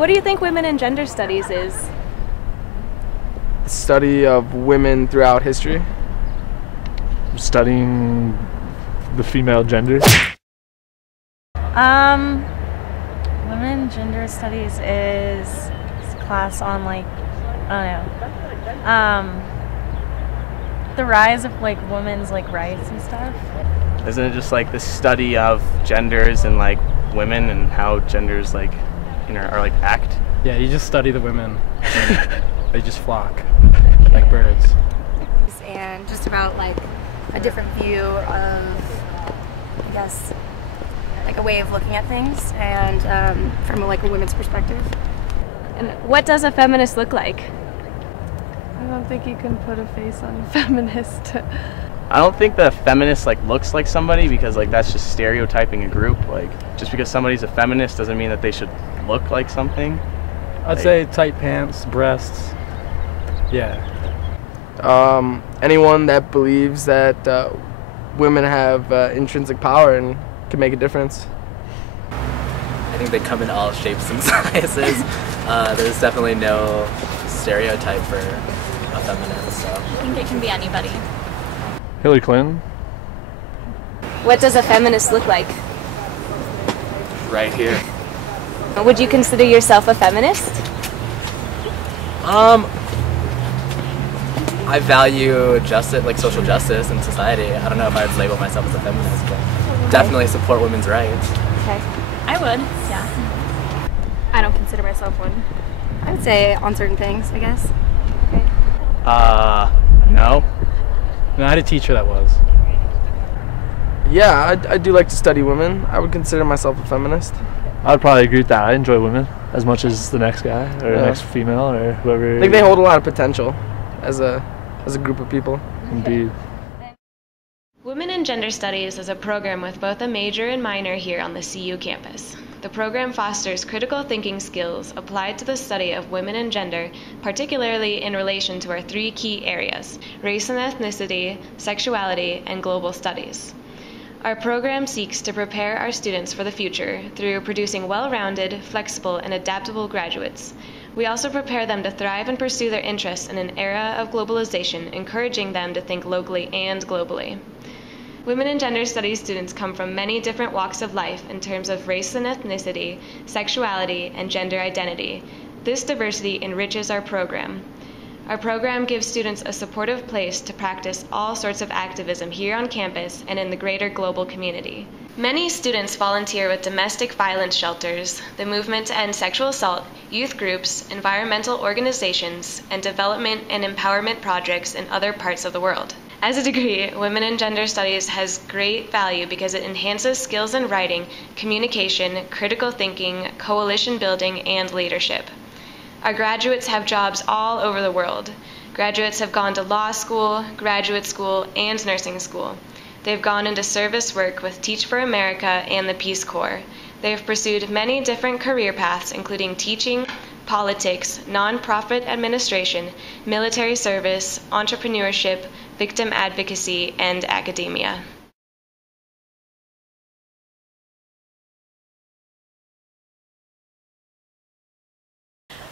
What do you think women and gender studies is? Study of women throughout history. Studying the female gender. Women gender studies is class on like, I don't know, the rise of like women's like rights and stuff. Isn't it just like the study of genders and like women and how genders like, you know, are like act? Yeah, you just study the women. They just flock like birds. And just about like a different view of, I guess, like a way of looking at things, and from like a women's perspective. And what does a feminist look like? I don't think you can put a face on a feminist. I don't think the feminist like looks like somebody, because like that's just stereotyping a group. Like just because somebody's a feminist doesn't mean that they should look like something. I'd say tight pants, breasts. Yeah. Anyone that believes that women have intrinsic power and can make a difference. I think they come in all shapes and sizes. There's definitely no stereotype for a feminist. So. I think it can be anybody. Hillary Clinton. What does a feminist look like? Right here. Would you consider yourself a feminist? I value justice, like social justice in society. I don't know if I would label myself as a feminist, but definitely support women's rights. Okay. I would, yeah. I don't consider myself one. I would say on certain things, I guess. Okay. No. No, I had a teacher that was. Yeah, I do like to study women. I would consider myself a feminist. I'd probably agree with that. I enjoy women as much as the next guy or the Yeah. next female or whoever. I think they hold a lot of potential as a group of people. Indeed. Women and Gender Studies is a program with both a major and minor here on the CU campus. The program fosters critical thinking skills applied to the study of women and gender, particularly in relation to our three key areas: race and ethnicity, sexuality, and global studies. Our program seeks to prepare our students for the future through producing well-rounded, flexible, and adaptable graduates. We also prepare them to thrive and pursue their interests in an era of globalization, encouraging them to think locally and globally. Women and Gender Studies students come from many different walks of life in terms of race and ethnicity, sexuality, and gender identity. This diversity enriches our program. Our program gives students a supportive place to practice all sorts of activism here on campus and in the greater global community. Many students volunteer with domestic violence shelters, the movement to end sexual assault, youth groups, environmental organizations, and development and empowerment projects in other parts of the world. As a degree, Women and Gender Studies has great value because it enhances skills in writing, communication, critical thinking, coalition building, and leadership. Our graduates have jobs all over the world. Graduates have gone to law school, graduate school, and nursing school. They've gone into service work with Teach for America and the Peace Corps. They have pursued many different career paths, including teaching, politics, nonprofit administration, military service, entrepreneurship, victim advocacy, and academia.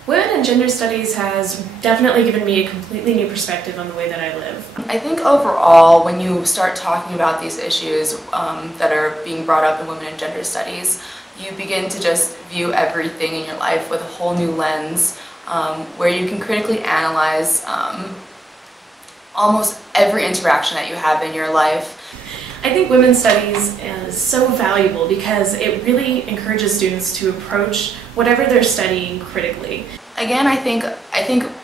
Women and Gender Studies has definitely given me a completely new perspective on the way that I live. I think overall, when you start talking about these issues that are being brought up in Women and Gender Studies, you begin to just view everything in your life with a whole new lens, where you can critically analyze almost every interaction that you have in your life. I think women's studies is so valuable because it really encourages students to approach whatever they're studying critically. Again, I think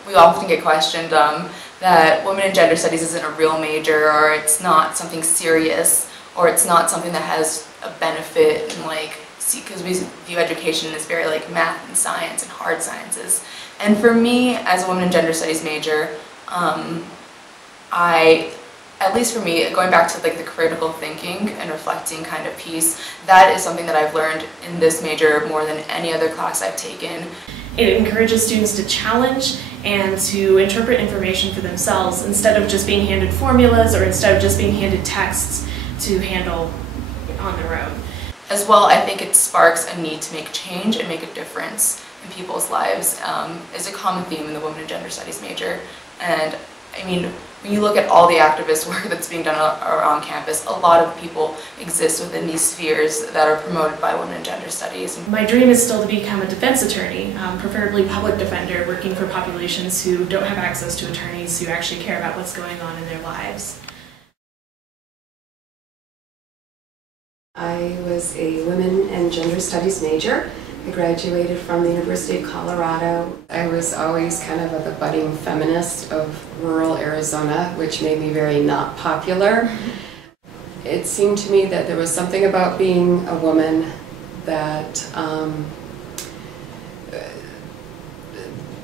we often get questioned that women and gender studies isn't a real major, or it's not something serious, or it's not something that has a benefit, and like, because we view education as very like math and science and hard sciences. And for me, as a women and gender studies major, at least for me, going back to like the critical thinking and reflecting kind of piece, that is something that I've learned in this major more than any other class I've taken. It encourages students to challenge and to interpret information for themselves instead of just being handed formulas or instead of just being handed texts to handle on their own. As well, I think it sparks a need to make change and make a difference in people's lives is a common theme in the Women and Gender Studies major. And I mean, when you look at all the activist work that's being done around campus, a lot of people exist within these spheres that are promoted by Women and Gender Studies. My dream is still to become a defense attorney, preferably public defender, working for populations who don't have access to attorneys who actually care about what's going on in their lives. I was a Women and Gender Studies major. I graduated from the University of Colorado. I was always kind of the budding feminist of rural Arizona, which made me very not popular. It seemed to me that there was something about being a woman that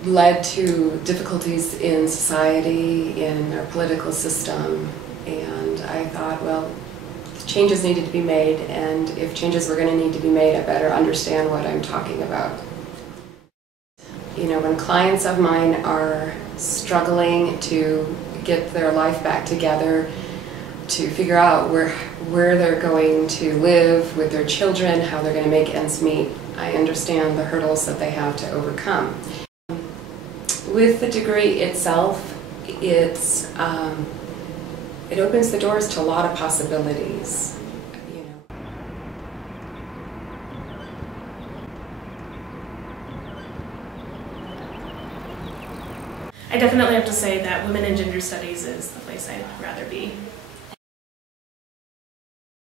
led to difficulties in society, in our political system, and I thought, well, changes needed to be made, and if changes were going to need to be made, I better understand what I'm talking about. You know, when clients of mine are struggling to get their life back together, to figure out where they're going to live with their children, how they're going to make ends meet, I understand the hurdles that they have to overcome. With the degree itself, it opens the doors to a lot of possibilities. You know. I definitely have to say that Women and Gender Studies is the place I'd rather be.